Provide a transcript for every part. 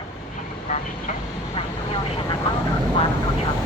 Thank you.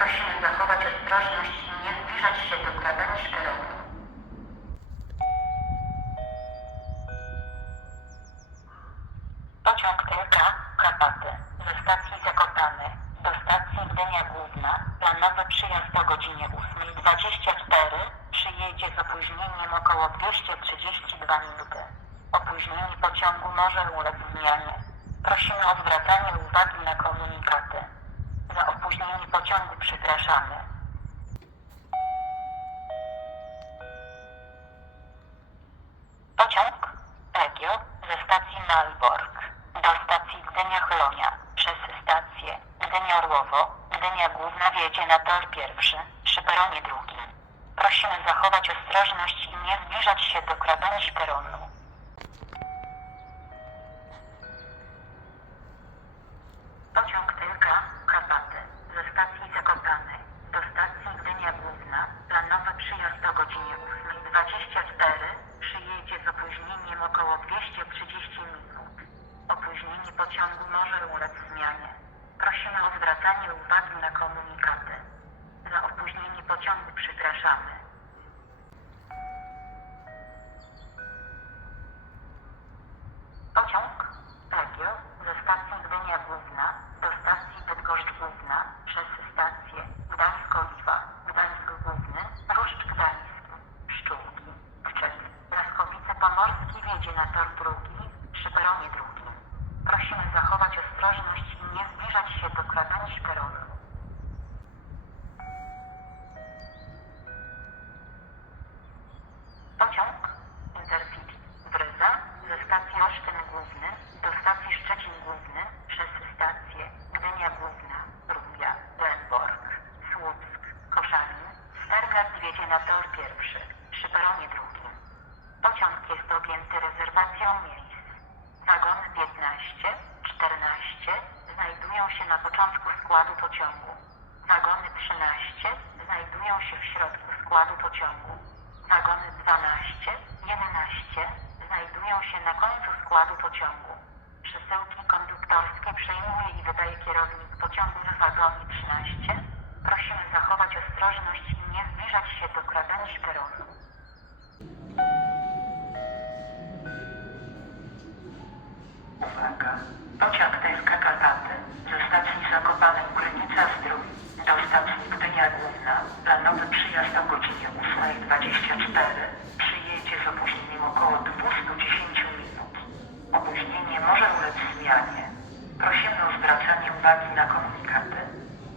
Prosimy zachować ostrożność i nie zbliżać się do krawędzi peronu. Pociąg LK Krapaty ze stacji Zakopane do stacji Gdynia Główna planowy przyjazd o godzinie 8.24 przyjedzie z opóźnieniem około 232 minuty. Opóźnienie pociągu może ulec zmianie. Prosimy o zwracanie uwagi na komunikaty opóźnieni pociągi przepraszamy. Pociąg Regio ze stacji Malbork do stacji Gdynia-Chlonia przez stację Gdynia-Orłowo, Gdynia Główna wjedzie na tor pierwszy, przy peronie drugim. Prosimy zachować ostrożność i nie zbliżać się do krawędzi peronu. Pociąg Intercity Bryza ze stacji Olsztyn Główny do stacji Szczecin Główny przez stację Gdynia Główna, Rumbia, Lęborg, Słupsk, Koszalin, Stargard wiedzie na tor pierwszy przy peronie drugim. Pociąg jest objęty rezerwacją miejsc. Wagony 15, 14, znajdują się na początku składu pociągu. Wagony 13 znajdują się w środku składu pociągu. Wagony 12, 11 znajdują się na końcu składu pociągu. Przesyłki konduktorskie przejmuje i wydaje kierownik pociągu z wagonu 13. Prosimy zachować ostrożność i nie zbliżać się do krawędzi peronu. Uwaga, pociąg TSK Kalpa Zakopane Krynica Zdrój do stacji Gdynia Główna planowy przyjazd o godzinie 8.24 przyjedzie z opóźnieniem około 210 minut. Opóźnienie może ulec zmianie. Prosimy o zwracanie uwagi na komunikaty.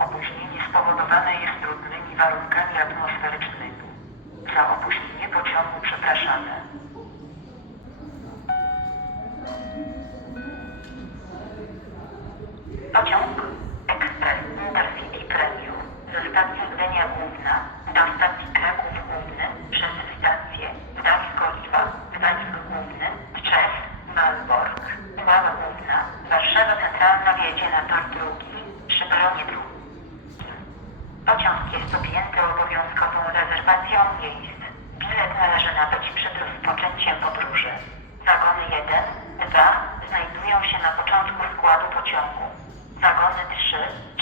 Opóźnienie spowodowane jest trudnymi warunkami atmosferycznymi. Za opóźnienie pociągu przepraszamy. Pociąg ze stacji Gdynia Główna do stacji Kraków Główny przez stację Gdańsk Oliwa, Gdańsk Główny, Czes, Malbork, Ława Główna, Warszawa Centralna wjedzie na tor drugi przy peronie drugim. Pociąg jest objęty obowiązkową rezerwacją miejsc. Bilet należy nabyć przed rozpoczęciem podróży. Wagony 1, 2 znajdują się na początku składu pociągu. Wagony 3,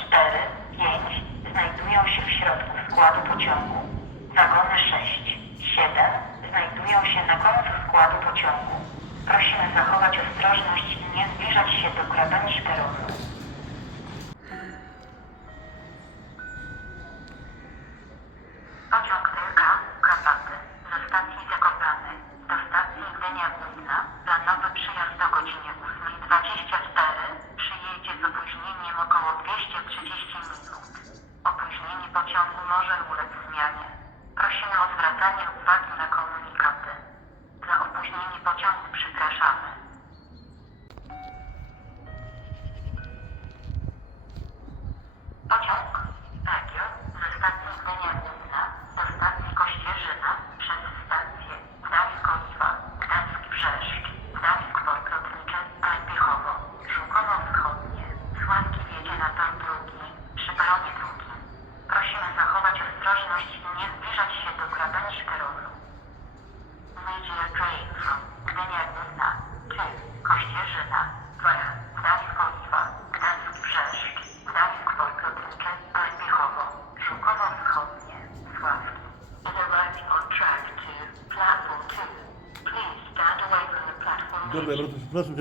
4, 5 znajdują się w środku składu pociągu. Wagony 6, 7 znajdują się na końcu składu pociągu. Prosimy zachować ostrożność i nie zbliżać się do krawędzi peronu. Pociąg TK Karpaty ze stacji do stacji Gdynia Główna planowy przyjazd o godzinie 8.24 próximo